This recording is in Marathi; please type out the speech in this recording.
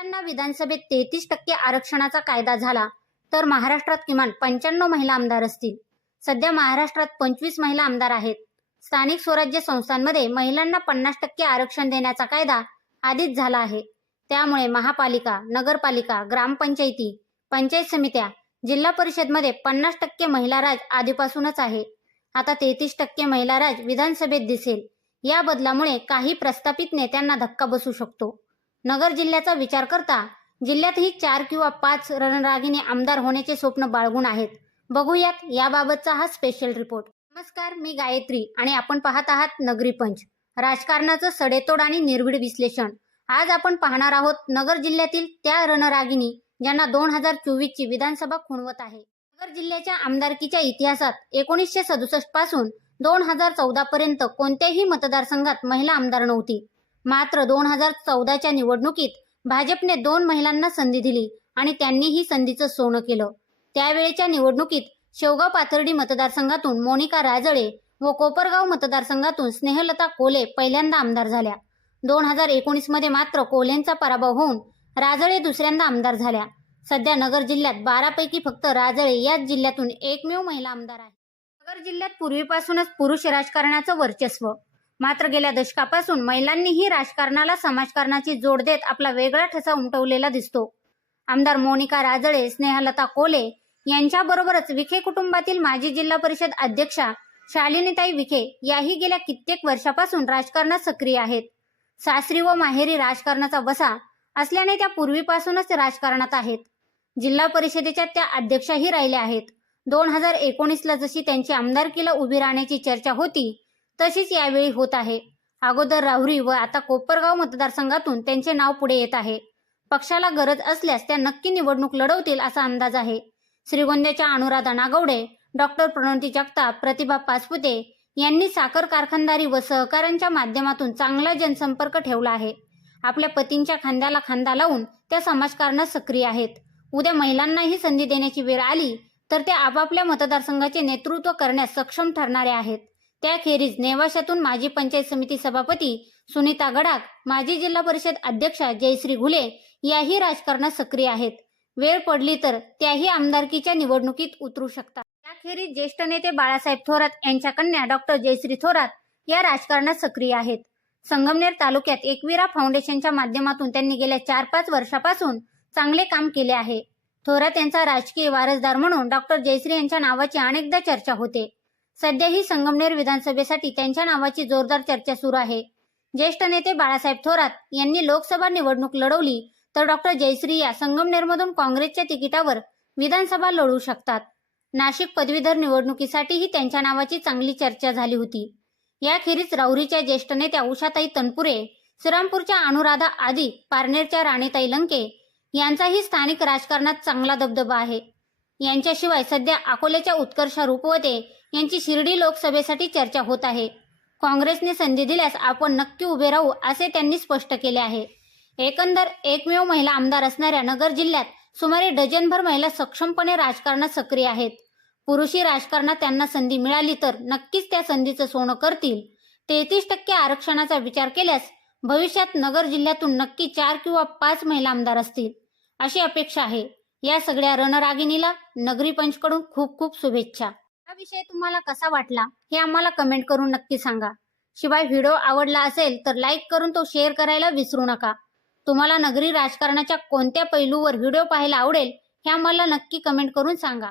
महिलांना विधानसभेत तेहतीस टक्के आरक्षणाचा कायदा झाला तर महाराष्ट्रात किमान पंच्याण्णव महिला आमदार असतील. सध्या महाराष्ट्रात पंचवीस महिला आमदार आहेत. स्थानिक स्वराज्य संस्थांमध्ये महिलांना पन्नास टक्के आरक्षण देण्याचा कायदा आधीच झाला आहे. त्यामुळे महापालिका नगरपालिका ग्रामपंचायती पंचायत समित्या जिल्हा परिषदमध्ये पन्नास टक्के महिला राज आधीपासूनच आहे. आता तेहतीस टक्के महिला राज विधानसभेत दिसेल. या बदलामुळे काही प्रस्थापित नेत्यांना धक्का बसू शकतो. नगर जिल्ह्याचा विचार करता जिल्ह्यातही चार किंवा पाच रणरागिणी आमदार होण्याचे स्वप्न बाळगून आहेत. बघूयात याबाबतचा हा स्पेशल रिपोर्ट नमस्कार मी गायत्री आणि आपण पाहत आहात नगरी पंच. राजकारणाचं सडेतोड आणि निर्भीड विश्लेषण. आज आपण पाहणार आहोत नगर जिल्ह्यातील त्या रणरागिणी ज्यांना दोन हजार चोवीस ची विधानसभा खुणवत आहे. नगर जिल्ह्याच्या आमदारकीच्या इतिहासात एकोणीसशे सदुसष्टपासून दोन हजार चौदा पर्यंत कोणत्याही मतदारसंघात महिला आमदार नव्हती. मात्र दोन हजार चौदाच्या निवडणुकीत भाजपने दोन महिलांना संधी दिली आणि त्यांनी ही संधीचं सोनं केलं. त्यावेळेच्या निवडणुकीत शेवगाव पाथर्डी मतदारसंघातून मोनिका राजळे व कोपरगाव मतदारसंघातून स्नेहलता कोले पहिल्यांदा आमदार झाल्या. दोन हजार एकोणीसमध्ये मात्र कोलेंचा पराभव होऊन राजळे दुसऱ्यांदा आमदार झाल्या. सध्या नगर जिल्ह्यात बारापैकी फक्त राजळे याच जिल्ह्यातून एकमेव महिला आमदार आहे नगर जिल्ह्यात पूर्वीपासूनच पुरुष राजकारणाचं वर्चस्व मात्र गेल्या दशकापासून महिलांनीही राजकारणाला समाजकारणाची जोड देत आपला वेगळा ठसा उमटवलेला दिसतो. आमदार मोनिका राजळे स्नेहलता कोले यांच्याबरोबरच विखे कुटुंबातील माजी जिल्हा परिषद अध्यक्षा शालिनीताई विखे याही गेल्या कित्येक वर्षापासून राजकारणात सक्रिय आहेत. सासरी व माहेरी राजकारणाचा वसा असल्याने त्या पूर्वीपासूनच राजकारणात आहेत. जिल्हा परिषदेच्या त्या अध्यक्षाही राहिल्या आहेत. दोन हजार एकोणीसला जशी त्यांची आमदारकीला उभी राहण्याची चर्चा होती तशीच यावेळी होत आहे. अगोदर राहुरी व आता कोपरगाव मतदारसंघातून त्यांचे नाव पुढे येत आहे. पक्षाला गरज असल्यास त्या नक्की निवडणूक लढवतील असा अंदाज आहे. श्रीगोंद्याच्या अनुराधा नागवडे डॉक्टर प्रणती जगताप प्रतिभा पाचपुते यांनी साखर कारखानदारी व सहकाऱ्यांच्या माध्यमातून चांगला जनसंपर्क ठेवला आहे. आपल्या पतींच्या खांद्याला खांदा लावून त्या समाजकारणात सक्रिय आहेत. उद्या महिलांनाही संधी देण्याची वेळ आली तर ते आपापल्या मतदारसंघाचे नेतृत्व करण्यास सक्षम ठरणारे आहेत. त्याखेरीज नेवाशातून माजी पंचायत समिती सभापती सुनीता गडाख माजी जिल्हा परिषद अध्यक्षा जयश्री घुले याही राजकारणात सक्रिय आहेत. वेळ पडली तर त्याही आमदारकीच्या निवडणुकीत उतरू शकतात. त्याखेरीज ज्येष्ठ नेते बाळासाहेब थोरात यांच्या कन्या डॉक्टर जयश्री थोरात या राजकारणात सक्रिय आहेत. संगमनेर तालुक्यात एकविरा फाउंडेशनच्या माध्यमातून त्यांनी गेल्या चार पाच वर्षापासून चांगले काम केले आहे. थोरात यांचा राजकीय वारसदार म्हणून डॉक्टर जयश्री यांच्या नावाची अनेकदा चर्चा होते. सध्याही संगमनेर विधानसभेसाठी त्यांच्या नावाची जोरदार चर्चा सुरू आहे. ज्येष्ठ नेते बाळासाहेब थोरात यांनी लोकसभा निवडणूक लढवली तर डॉक्टर जयश्री या संगमनेरमधून काँग्रेसच्या तिकिटावर विधानसभा लढवू शकतात. नाशिक पदवीधर निवडणुकीसाठीही त्यांच्या नावाची चांगली चर्चा झाली होती. याखेरीज राऊरीच्या ज्येष्ठ नेत्या उषाताई तनपुरे श्रीरामपूरच्या अनुराधा आदी पारनेरच्या राणीताई लंके यांचाही स्थानिक राजकारणात चांगला दबदबा आहे. यांच्याशिवाय सध्या अकोल्याच्या उत्कर्षा रूपवते यांची शिर्डी लोकसभेसाठी चर्चा होत आहे. काँग्रेसने संधी दिल्यास आपण नक्की उभे राहू असे त्यांनी स्पष्ट केले आहे. एकंदर एकमेव महिला आमदार असणाऱ्या नगर जिल्ह्यात सुमारे डझनभर महिला सक्षमपणे राजकारणात सक्रिय आहेत. पुरुषी राजकारणात त्यांना संधी मिळाली तर नक्कीच त्या संधीचं सोनं करतील. तेहतीस टक्के आरक्षणाचा विचार केल्यास भविष्यात नगर जिल्ह्यातून नक्की चार किंवा पाच महिला आमदार असतील अशी अपेक्षा आहे. या सगळ्या रणरागिणीला नगरी पंचकडून खूप खूप शुभेच्छा. हा विषय तुम्हाला कसा वाटला हे आम्हाला कमेंट करून नक्की सांगा. शिवाय व्हिडिओ आवडला असेल तर लाईक करून तो शेअर करायला विसरू नका. तुम्हाला नगरी राजकारणाच्या कोणत्या पैलूवर व्हिडिओ पाहायला आवडेल हे आम्हाला नक्की कमेंट करून सांगा.